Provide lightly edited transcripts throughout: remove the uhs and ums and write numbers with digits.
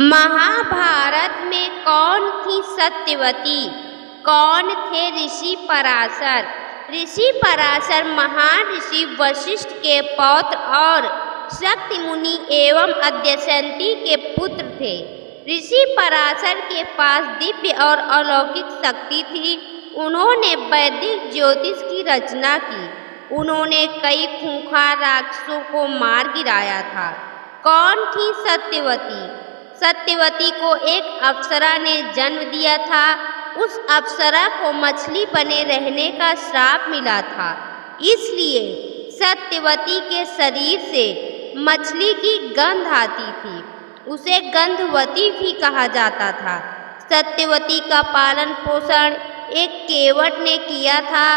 महाभारत में कौन थी सत्यवती? कौन थे ऋषि पराशर? ऋषि पराशर महान ऋषि वशिष्ठ के पौत्र और शक्ति मुनि एवं अद्यशंती के पुत्र थे। ऋषि पराशर के पास दिव्य और अलौकिक शक्ति थी। उन्होंने वैदिक ज्योतिष की रचना की। उन्होंने कई खूंखार राक्षसों को मार गिराया था। कौन थी सत्यवती? सत्यवती को एक अप्सरा ने जन्म दिया था। उस अप्सरा को मछली बने रहने का श्राप मिला था, इसलिए सत्यवती के शरीर से मछली की गंध आती थी। उसे गंधवती भी कहा जाता था। सत्यवती का पालन पोषण एक केवट ने किया था।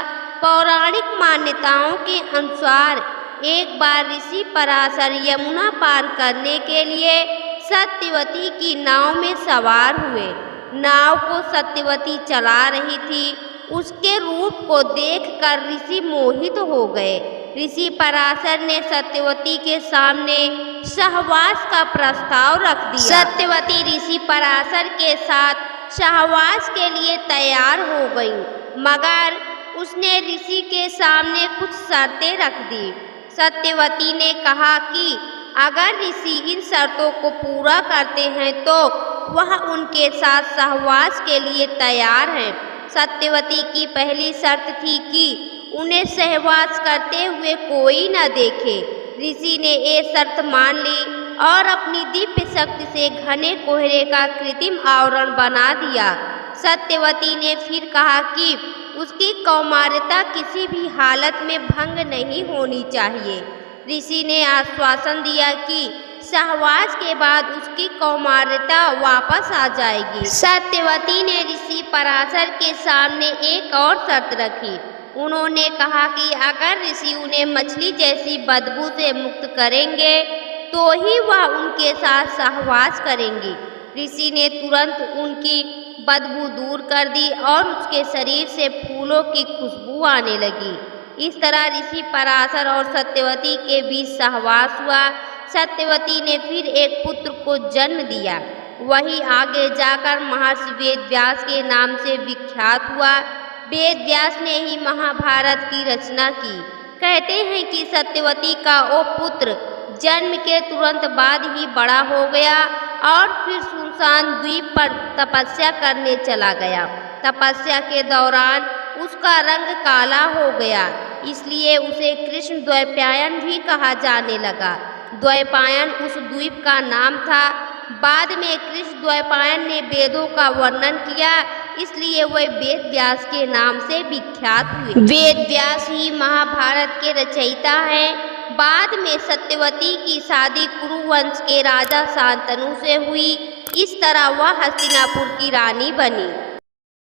पौराणिक मान्यताओं के अनुसार एक बार ऋषि पराशर यमुना पार करने के लिए सत्यवती की नाव में सवार हुए। नाव को सत्यवती चला रही थी। उसके रूप को देखकर ऋषि मोहित हो गए। ऋषि पराशर ने सत्यवती के सामने सहवास का प्रस्ताव रख दिया। सत्यवती ऋषि पराशर के साथ सहवास के लिए तैयार हो गई, मगर उसने ऋषि के सामने कुछ शर्तें रख दी। सत्यवती ने कहा कि अगर ऋषि इन शर्तों को पूरा करते हैं तो वह उनके साथ सहवास के लिए तैयार है। सत्यवती की पहली शर्त थी कि उन्हें सहवास करते हुए कोई न देखे। ऋषि ने ये शर्त मान ली और अपनी दिव्य शक्ति से घने कोहरे का कृत्रिम आवरण बना दिया। सत्यवती ने फिर कहा कि उसकी कौमार्यता किसी भी हालत में भंग नहीं होनी चाहिए। ऋषि ने आश्वासन दिया कि सहवास के बाद उसकी कौमार्यता वापस आ जाएगी। सत्यवती ने ऋषि पराशर के सामने एक और शर्त रखी। उन्होंने कहा कि अगर ऋषि उन्हें मछली जैसी बदबू से मुक्त करेंगे तो ही वह उनके साथ सहवास करेंगी। ऋषि ने तुरंत उनकी बदबू दूर कर दी और उसके शरीर से फूलों की खुशबू आने लगी। इस तरह ऋषि पराशर और सत्यवती के बीच सहवास हुआ। सत्यवती ने फिर एक पुत्र को जन्म दिया। वही आगे जाकर महर्षि वेदव्यास के नाम से विख्यात हुआ। वेदव्यास ने ही महाभारत की रचना की। कहते हैं कि सत्यवती का वो पुत्र जन्म के तुरंत बाद ही बड़ा हो गया और फिर सुनसान द्वीप पर तपस्या करने चला गया। तपस्या के दौरान उसका रंग काला हो गया, इसलिए उसे कृष्ण द्वैपायन भी कहा जाने लगा। द्वैपायन उस द्वीप का नाम था। बाद में कृष्ण द्वैपायन ने वेदों का वर्णन किया, इसलिए वह वेदव्यास के नाम से विख्यात हुए। वेदव्यास ही महाभारत के रचयिता हैं। बाद में सत्यवती की शादी कुरुवंश के राजा शांतनु से हुई। इस तरह वह हस्तिनापुर की रानी बनी।